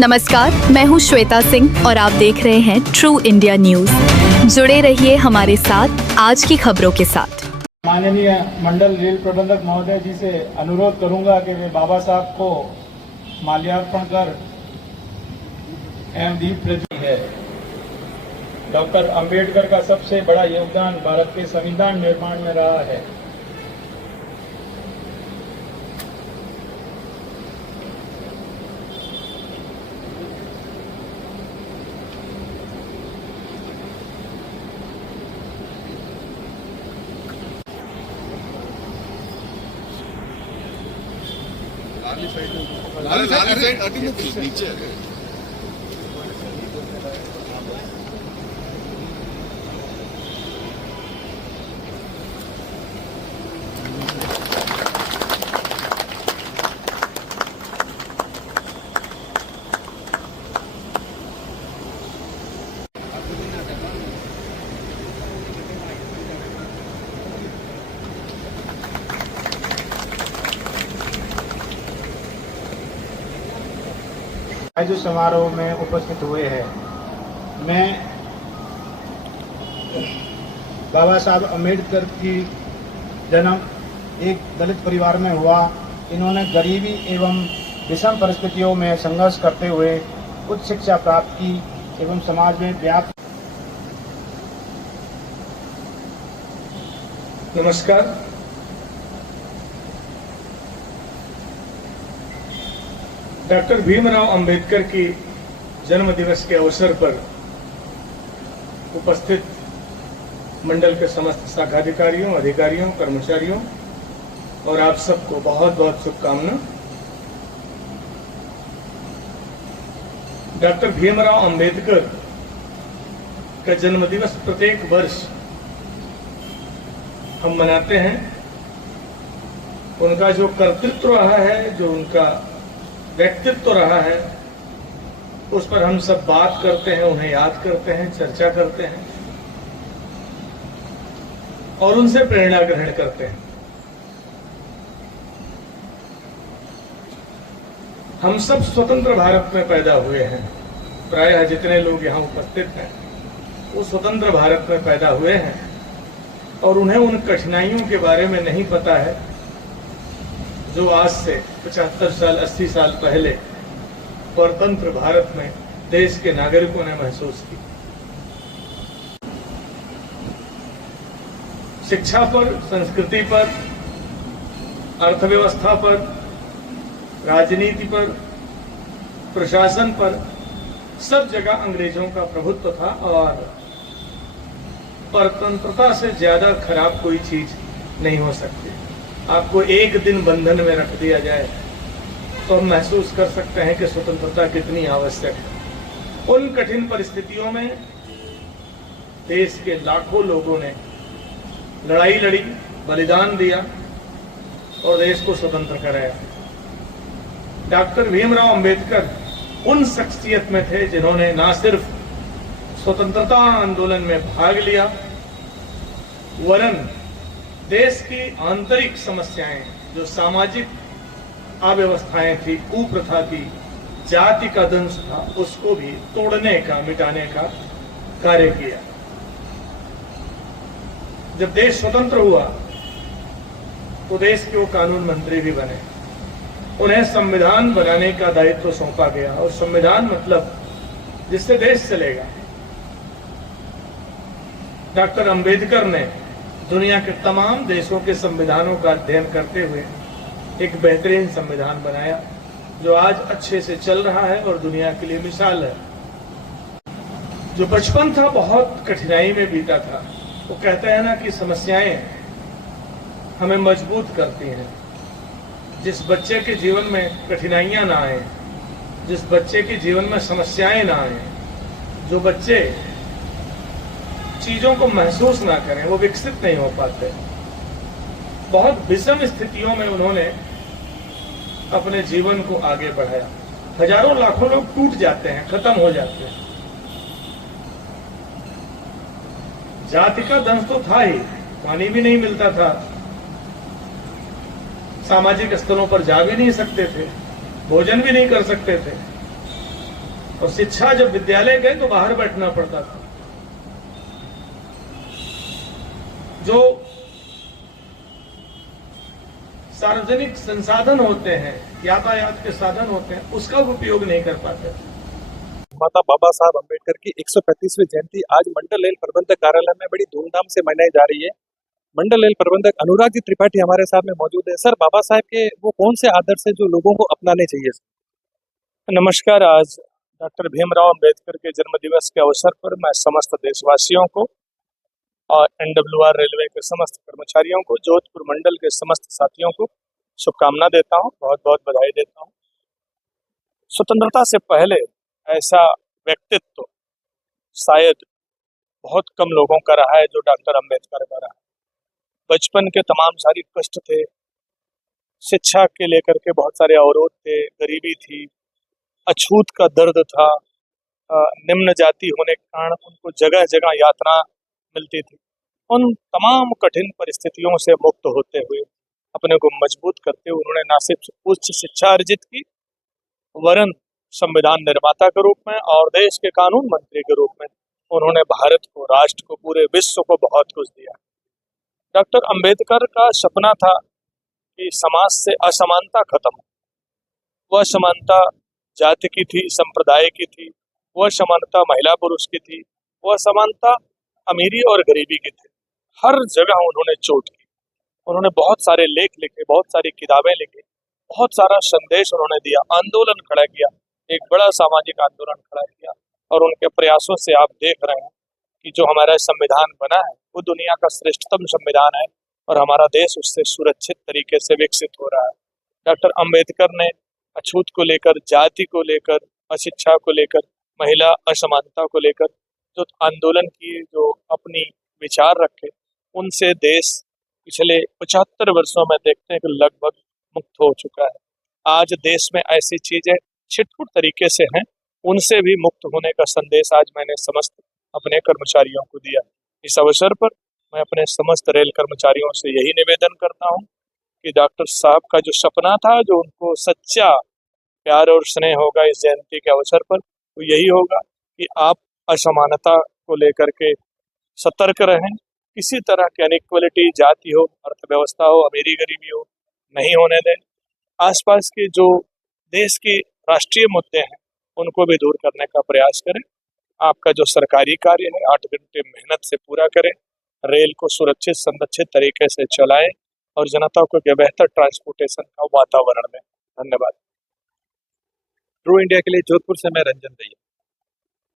नमस्कार, मैं हूं श्वेता सिंह और आप देख रहे हैं ट्रू इंडिया न्यूज। जुड़े रहिए हमारे साथ आज की खबरों के साथ। माननीय मंडल रेल प्रबंधक महोदय जी से अनुरोध करूंगा कि वे बाबा साहब को माल्यार्पण कर एवं दीप प्रज्वलित है। डॉक्टर अंबेडकर का सबसे बड़ा योगदान भारत के संविधान निर्माण में रहा है। लाली साइड नीचे जो समारोह में उपस्थित हुए हैं, मैं बाबा साहब अम्बेडकर की जन्म एक दलित परिवार में हुआ। इन्होंने गरीबी एवं विषम परिस्थितियों में संघर्ष करते हुए उच्च शिक्षा प्राप्त की एवं समाज में व्याप्त। नमस्कार। डॉक्टर भीमराव अंबेडकर की जन्म दिवस के अवसर पर उपस्थित मंडल के समस्त शाखाधिकारियों, अधिकारियों, कर्मचारियों और आप सबको बहुत बहुत शुभकामना। डॉक्टर भीमराव अंबेडकर का जन्म दिवस प्रत्येक वर्ष हम मनाते हैं। उनका जो कर्तृत्व रहा है, जो उनका व्यक्तित्व रहा है, उस पर हम सब बात करते हैं, उन्हें याद करते हैं, चर्चा करते हैं और उनसे प्रेरणा ग्रहण करते हैं। हम सब स्वतंत्र भारत में पैदा हुए हैं। प्रायः जितने लोग यहाँ उपस्थित हैं वो स्वतंत्र भारत में पैदा हुए हैं और उन्हें उन कठिनाइयों के बारे में नहीं पता है जो आज से 75 साल 80 साल पहले स्वतंत्र भारत में देश के नागरिकों ने महसूस की। शिक्षा पर, संस्कृति पर, अर्थव्यवस्था पर, राजनीति पर, प्रशासन पर, सब जगह अंग्रेजों का प्रभुत्व था और परतंत्रता से ज्यादा खराब कोई चीज नहीं हो सकती। आपको एक दिन बंधन में रख दिया जाए तो हम महसूस कर सकते हैं कि स्वतंत्रता कितनी आवश्यक है। उन कठिन परिस्थितियों में देश के लाखों लोगों ने लड़ाई लड़ी, बलिदान दिया और देश को स्वतंत्र कराया। डॉक्टर भीमराव अंबेडकर उन शख्सियत में थे जिन्होंने न सिर्फ स्वतंत्रता आंदोलन में भाग लिया वरन देश की आंतरिक समस्याएं, जो सामाजिक अव्यवस्थाएं थी, कुप्रथा थी, जाति का दंश था, उसको भी तोड़ने का, मिटाने का कार्य किया। जब देश स्वतंत्र हुआ तो देश के वो कानून मंत्री भी बने। उन्हें संविधान बनाने का दायित्व सौंपा गया और संविधान मतलब जिससे देश चलेगा। डॉक्टर अंबेडकर ने दुनिया के तमाम देशों के संविधानों का अध्ययन करते हुए एक बेहतरीन संविधान बनाया जो आज अच्छे से चल रहा है और दुनिया के लिए मिसाल है। जो बचपन था बहुत कठिनाई में बीता था। वो कहते हैं ना कि समस्याएं हमें मजबूत करती हैं। जिस बच्चे के जीवन में कठिनाइयां ना आए, जिस बच्चे के जीवन में समस्याएं ना आए, जो बच्चे चीजों को महसूस ना करें, वो विकसित नहीं हो पाते। बहुत विषम स्थितियों में उन्होंने अपने जीवन को आगे बढ़ाया। हजारों लाखों लोग टूट जाते हैं, खत्म हो जाते हैं। जाति का दंश तो था ही, पानी भी नहीं मिलता था, सामाजिक स्तरों पर जा भी नहीं सकते थे, भोजन भी नहीं कर सकते थे। और शिक्षा जब विद्यालय गए तो बाहर बैठना पड़ता था। जो सार्वजनिक संसाधन होते हैं, यातायात के साधन होते हैं, उसका उपयोग नहीं कर पाते। माता बाबा साहब अम्बेडकर की 135वीं जयंती आज मंडल रेल प्रबंधक कार्यालय में बड़ी धूमधाम से मनाई जा रही है। मंडल रेल प्रबंधक अनुराग जी त्रिपाठी हमारे साथ में मौजूद है। सर, बाबा साहब के वो कौन से आदर्श है जो लोगों को अपनाने चाहिए? नमस्कार। आज डॉक्टर भीमराव अंबेडकर के जन्म दिवस के अवसर पर मैं समस्त देशवासियों को और NWR रेलवे के समस्त कर्मचारियों को, जोधपुर मंडल के समस्त साथियों को शुभकामना देता हूं, बहुत बहुत बधाई देता हूं। स्वतंत्रता से पहले ऐसा व्यक्तित्व शायद बहुत कम लोगों का रहा है जो डॉक्टर अंबेडकर का रहा। बचपन के तमाम सारी कष्ट थे, शिक्षा के लेकर के बहुत सारे अवरोध थे, गरीबी थी, अछूत का दर्द था, निम्न जाति होने के कारण उनको जगह जगह यातना मिलती थी। उन तमाम कठिन परिस्थितियों से मुक्त होते हुए, अपने को मजबूत करते हुए उन्होंने न सिर्फ उच्च शिक्षा अर्जित की, वरन संविधान निर्माता के रूप में और देश के कानून मंत्री के रूप में उन्होंने भारत को, राष्ट्र को, पूरे विश्व को बहुत कुछ दिया। डॉक्टर अंबेडकर का सपना था कि समाज से असमानता खत्म हो। वह असमानता जाति की थी, संप्रदाय की थी, वह समानता महिला पुरुष की थी, वह समानता अमीरी और गरीबी की थी। हर जगह उन्होंने चोट की। उन्होंने बहुत सारे लेख लिखे, बहुत सारी किताबें लिखी, बहुत सारा संदेश उन्होंने दिया, आंदोलन खड़ा किया, एक बड़ा सामाजिक आंदोलन खड़ा किया। और उनके प्रयासों से आप देख रहे हैं कि जो हमारा संविधान बना है वो दुनिया का श्रेष्ठतम संविधान है और हमारा देश उससे सुरक्षित तरीके से विकसित हो रहा है। डॉक्टर अंबेडकर ने अछूत को लेकर, जाति को लेकर, अशिक्षा को लेकर, महिला असमानता को लेकर जो आंदोलन किए, जो अपनी विचार रखे, उनसे देश पिछले 75 वर्षों में देखते हैं कि लगभग मुक्त हो चुका है। आज देश में ऐसी चीजें छिटपुट तरीके से हैं, उनसे भी मुक्त होने का संदेश आज मैंने समस्त अपने कर्मचारियों को दिया। इस अवसर पर मैं अपने समस्त रेल कर्मचारियों से यही निवेदन करता हूं कि डॉक्टर साहब का जो सपना था, जो उनको सच्चा प्यार और स्नेह होगा इस जयंती के अवसर पर, तो यही होगा कि आप असमानता को लेकर के सतर्क रहें। किसी तरह की अनइक्वलिटी, जाति हो, अर्थव्यवस्था हो, अमीरी गरीबी हो, नहीं होने दें। आसपास के जो देश के राष्ट्रीय मुद्दे हैं उनको भी दूर करने का प्रयास करें। आपका जो सरकारी कार्य है 8 घंटे मेहनत से पूरा करें, रेल को सुरक्षित संरक्षित तरीके से चलाएं और जनता को बेहतर ट्रांसपोर्टेशन का वातावरण दें। धन्यवाद। ट्रू इंडिया के लिए जोधपुर से मैं रंजन दैया।